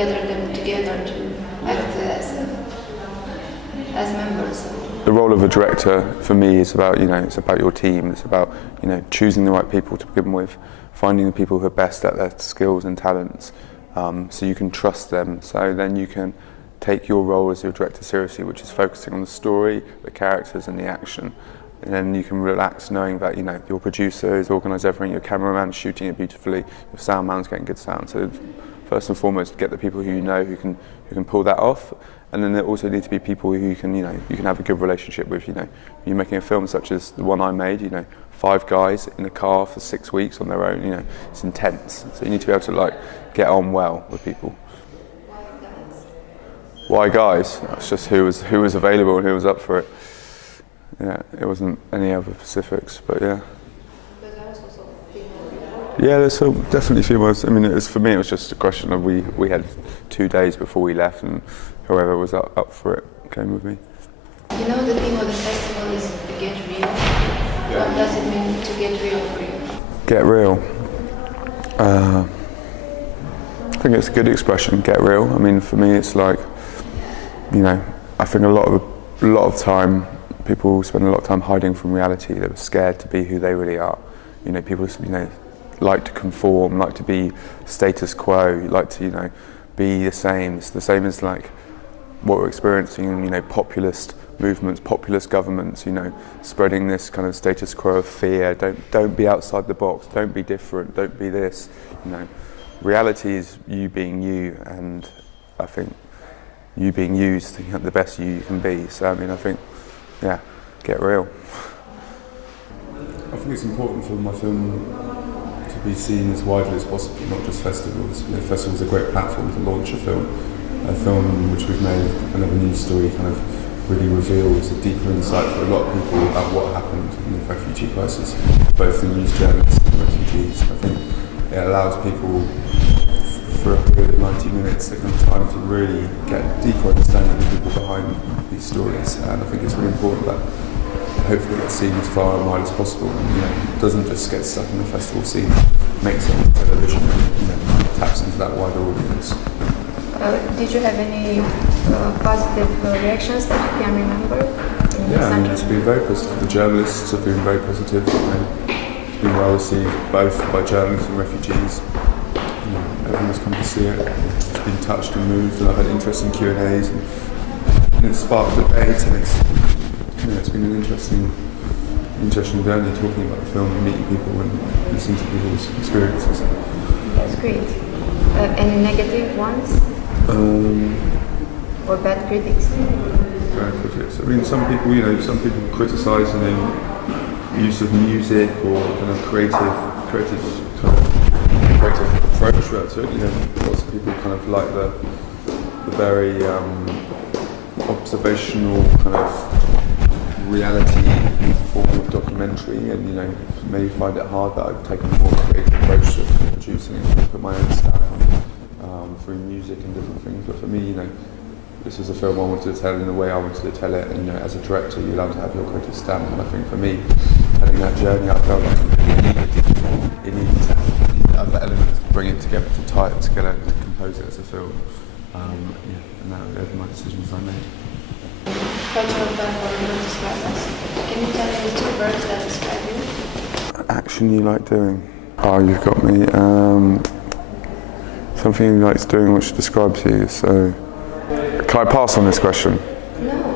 gather them together to act as members. The role of a director for me is about, it's about your team. It's about, choosing the right people to begin with, finding the people who are best at their skills and talents, so you can trust them. So then you can take your role as your director seriously, which is focusing on the story, the characters, and the action. And then you can relax knowing that your producer has organised everything, your cameraman's shooting it beautifully, your sound man's getting good sound. So first and foremost, get the people who who can pull that off. And then there also need to be people who you can have a good relationship with. You're making a film such as the one I made. 5 guys in a car for 6 weeks on their own. It's intense. So you need to be able to get on well with people. Why guys? That's just who was available and who was up for it. Yeah, it wasn't any other specifics, but yeah. Yeah, there's definitely females. I mean, for me, it was just a question of we had 2 days before we left, and whoever was up for it came with me. The theme of the festival is Get Real. Yeah. What does it mean to get real for you? Get real. I think it's a good expression. Get real. I mean, for me, it's like, I think a lot of time people spend a lot of time hiding from reality. They were scared to be who they really are. People like to conform, like to be status quo, like to be the same. It's the same as what we're experiencing in populist movements, populist governments. Spreading this kind of status quo of fear. Don't be outside the box. Don't be different. Don't be this. Reality is you being you, and I think you being you is the best you can be. So I think. Yeah, get real. I think it's important for my film to be seen as widely as possible, not just festivals. Festivals are a great platform to launch a film. A film which we've made, Another News Story, kind of really reveals a deeper insight for a lot of people about what happened in the refugee crisis, both the news journalists and the refugees. I think it allows people, for a period of 90 minutes, they have time to really get a deeper understanding of the people behind these stories. And I think it's really important that hopefully it gets seen as far and wide as possible, and doesn't just get stuck in the festival scene, makes it on television, and taps into that wider audience. Did you have any positive reactions that you can remember? It's been very positive. The journalists have been very positive. It's been well received both by journalists and refugees. Everyone's come to see it. It's been touched and moved, and I've had interesting Q&As, and it's sparked debate, and it's been an interesting journey talking about the film and meeting people and listening to people's experiences. That's great. Any negative ones? Or bad critics? Bad critics. I mean, some people criticise use of music or kind of creative approach to it. Lots of people kind of like the very observational kind of reality form of documentary, and maybe find it hard that I've taken a more creative approach to producing and put my own stamp on through music and different things. But for me, this was a film I wanted to tell in the way I wanted to tell it, and as a director you're allowed to have your creative stamp, and I think for me, having that journey, I felt like it needed to have other elements to bring it together, to tie it together, to compose it as a film. And those are my decisions I made. Cultural platform describes us. Can you tell me the 2 verbs that describe you? Action you like doing. Oh, you've got me. Something you like doing which describes you. So, can I pass on this question? No.